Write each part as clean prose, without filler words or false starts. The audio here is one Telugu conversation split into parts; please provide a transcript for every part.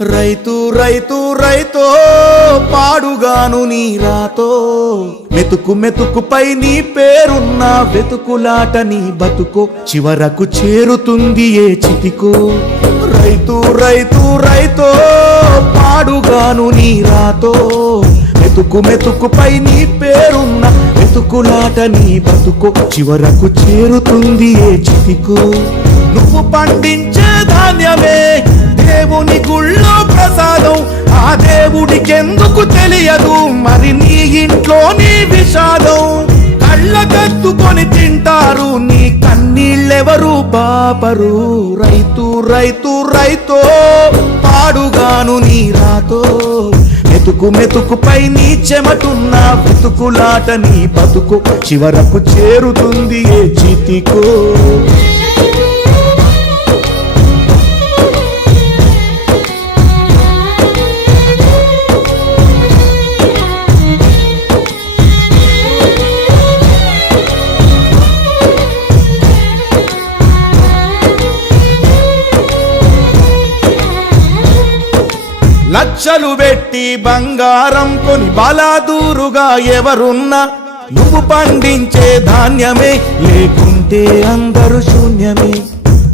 రైతు రైతు రైతో పాడుగాను నీ రాతో మెతుకు మెతుకుపై నీ పేరున్న వెతుకులాట నీ బతుకో చివరకు చేరుతుంది ఏ చితికో. రైతు రైతు రైతో పాడుగాను నీ రాతో మెతుకు మెతుకుపై నీ పేరున్న వెతుకులాట నీ బతుకో చివరకు చేరుతుంది ఏ చితికో. నువ్వు పండించే ధాన్యమే దేవుని గుళ్ళో ప్రసాదం, ఆ దేవుడికెందుకు తెలియదు మరి నీ ఇంట్లో నీ విషాదం. కళ్ళకత్తుకొని తింటారు నీ కన్నీళ్ళెవరు పాపరు. రైతు రైతు రైతో పాడుగాను నీ రాతో మెతుకు మెతుకుపై నీ చెమటున్న వెతుకులాట నీ బతుకు చివరకు చేరుతుంది ఏ చితికో. లక్షలు పెట్టి బంగారం కొని బలాదూరుగా ఎవరున్నా నువ్వు పండించే ధాన్యమే లేకుంటే అందరూ శూన్యమే.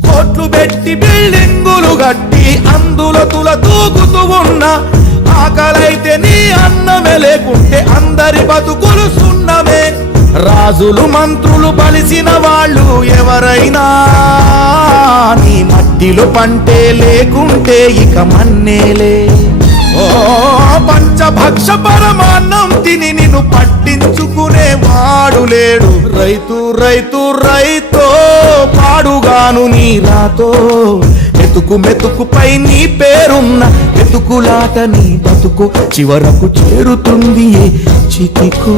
కోట్లు పెట్టి బిల్డింగులు కట్టి అందులో తుల తూగుతూ ఉన్నా ఆకలైతే నీ అన్నమే లేకుంటే అందరి బతుకులు సున్నమే. రాజులు మంత్రులు బలిసిన వాళ్ళు ఎవరైనా నీ మట్టిలో పంటే లేకుంటే ఇక మన్నేలే. ఓ పంచభక్ష పరమాన్నం తిని నిన్ను పట్టించుకునే వాడు లేడు. రైతు రైతు రైతో పాడుగాను నీ రాతో మెతుకు మెతుకుపై నీ పేరున్న వెతుకులాట నీ బతుకు చివరకు చేరుతుంది ఏ చితికో.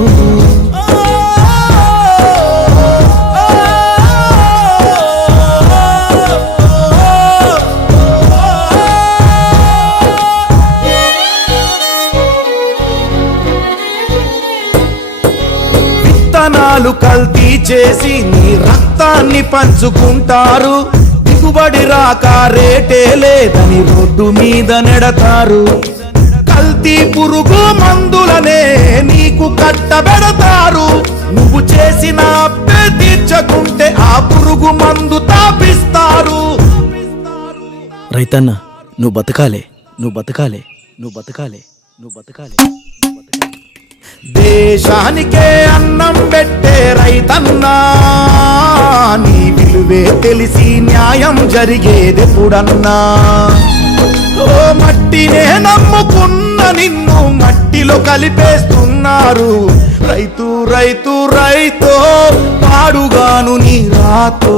విత్తనాలు కల్తీ చేసి నీ రక్తాన్ని పంచుకుంటారు, దిగుబడి రాక రేటే లేదని రోడ్డు మీద నెడతారు. కల్తీ పురుగు మందులనే నీకు కట్టబెడతారు, నువ్వు చేసిన అప్పే తీర్చకుంటే ఆ పురుగు మందు తాపిస్తారు. రైతన్న నువ్వు బతకాలే, నువ్వు బతకాలే, నువ్వు బతకాలే, నువ్వు బతకాలే. దేశానికే అన్నం పెట్టే రైతన్నా నీ విలువే తెలిసి న్యాయం జరిగేదెప్పుడన్నా. ఓ మట్టినే నమ్ముకున్న నిన్ను మట్టిలో కలిపేస్తున్నారు. రైతు రైతు రైతో పాడుగాను నీ రాతో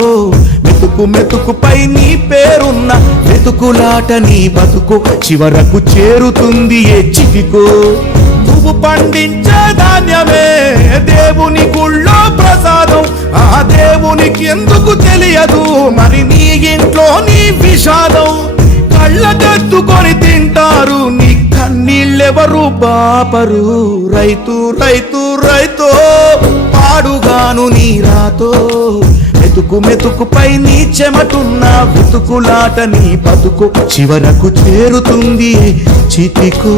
మెతుకు మెతుకుపై నీ పేరున్న వెతుకులాట నీ బతుకు చివరకు చేరుతుంది ఏ చితికో. నువ్వు పండించే ధాన్యమే దేవుని గుళ్ళో ప్రసాదం, ఆ దేవునికి ఎందుకు తెలియదు మరి నీ ఇంట్లో నీ విషాదం. కళ్ళకెత్తుకొని తింటారు నీ కన్నీళ్ళెవరు పాపరు. రైతు రైతు రైతో పాడుగాను నీ రాతో మెతుకు మెతుకుపై నీ చెమటున్న వెతుకులాట నీ బతుకు చివరకు చేరుతుంది చితికో.